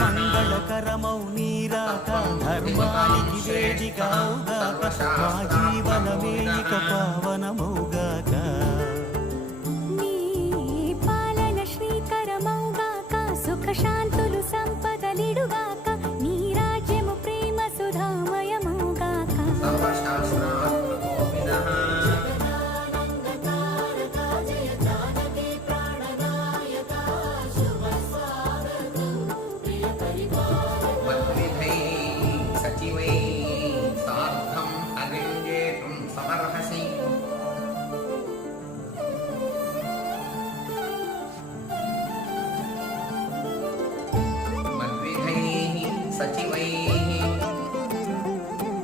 మంగళకరమౌ నీరాక ధర్మానికి వేదికౌగాక మా జీవనమే ఇక పావనమౌగాక నీ పాలన శ్రీకరమౌగాక సుఖ శాంతి